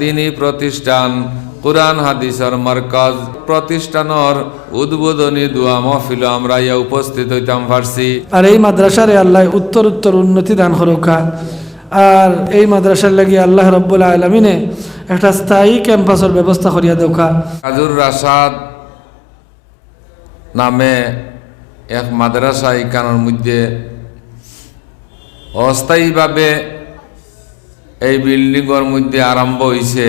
দিনী প্রতিষ্ঠান কুরআন হাদিসের মার্কাজ প্রতিষ্ঠানের উদ্বোধনী দোয়া মাহফিল আমরা ইয়া উপস্থিত হইতাম পারছি। আর এই মাদ্রাসারে আল্লাহ উত্তর উন্নতি দান করুকা। আর এই মাদ্রাসার লাগি আল্লাহ রব্বুল আলামিনে একটা স্থায়ী ক্যাম্পাসের ব্যবস্থা করিয়া দেওয়া। কাজুর রাশাদ নামে এক মাদ্রাসা এখানের মধ্যে অস্থায়ীভাবে এই বিল্ডিংয়ের মধ্যে আরম্ভ হয়েছে।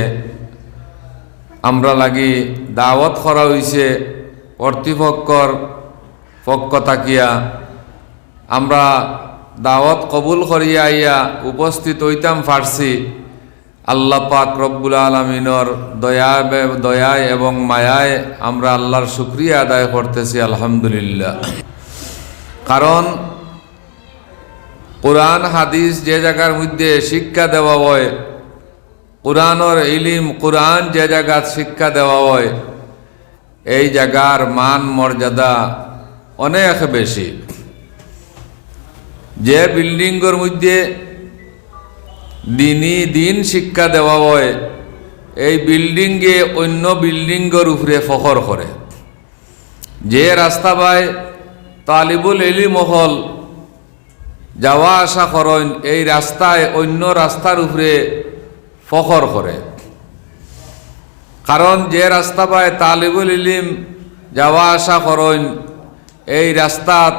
আমরা লাগি দাওয়াত করা হয়েছে কর্তৃপক্ষর পক্ষ থাকিয়া। আমরা দাওয়াত কবুল করিয়া আইয়া উপস্থিত হইতাম পারছি। আল্লাহ পাক রব্বুল আলামিনের দয়ায় এবং মায়ায় আমরা আল্লাহর শুকরিয়া আদায় করতেছি আলহামদুলিল্লাহ। কারণ কুরআন হাদিস যে জায়গার মধ্যে শিক্ষা দেওয়া হয়, কুরআনের ইলম কুরআন যে জায়গার শিক্ষা দেওয়া হয়, এই জায়গার মান মর্যাদা অনেক বেশি। যে বিল্ডিংয়ের মধ্যে দিন শিক্ষা দেওয়া হয়, এই বিল্ডিংয়ে অন্য বিল্ডিংয়ের উপরে ফখর করে। যে রাস্তা বাই তালিবুল ইলম হল যাওয়া আসা করেন, এই রাস্তায় অন্য রাস্তার উপরে ফখর করে। কারণ যে রাস্তা পায় তালিবুল ইলম যাওয়া আসা করেন, এই রাস্তাত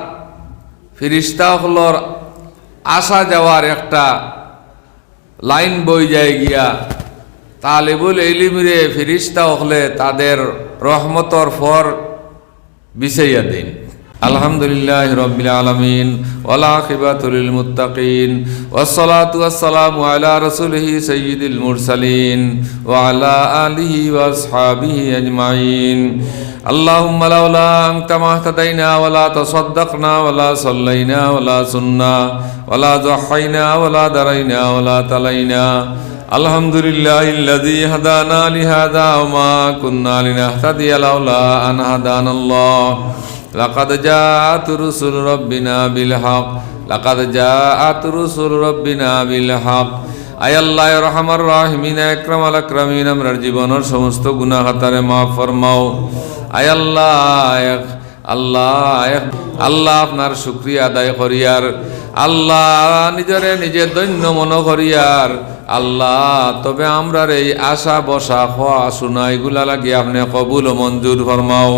ফিরিস্তা হলর আসা যাওয়ার একটা লাইন বই যায় গিয়া। তালিবুল ইলমরে ফিরিস্তা হলে তাদের রহমতর ফর বিছাইয়া দিন। আলহামদুলিল্লাহ রাব্বিল আলামিন ওয়াল আকিবাতু লিল মুত্তাকিন ওয়াসসালাতু ওয়াসসালামু আলা রাসূলিহি সাইয়্যিদিল মুরসালিন ওয়া আলা আলিহি ওয়া আসহাবিহি আজমাইন। আল্লাহুম্মা লাউলা আনতা মাহতাদাইনা ওয়া লা তাসাদদাকনা ওয়া লা সাল্লাইনা ওয়া লা সুন্না ওয়া লা যাহাইনা ওয়া লা দারাইনা ওয়া লা তালাইনা। আলহামদুলিল্লাহিল্লাযী হাদানা লিহাযা ওয়া মা কুন্না লিনাহতাদিয়া লাউলা আন হাদানাল্লাহ। লাকাদ জাআত রুসুল রাব্বিনা বিল হক, লাকাদ জাআত রুসুল রাব্বিনা বিল হক। আয় আল্লাহ রহমান রাহিমিন আকরামাল আকরামিন, আমরার জীবনের সমস্ত গুনাহ খাতারে মাফ ফরমাও। আয় আল্লাহ আপনার শুকরিয়া আদায় করিয়ার, আল্লাহ নিজে দৈন্য মন করিয়ার। আল্লাহ তবে আমরার এই আশা বসা খোয়া শোনা এগুলা লাগি আপনি কবুল ও মঞ্জুর ফরমাও।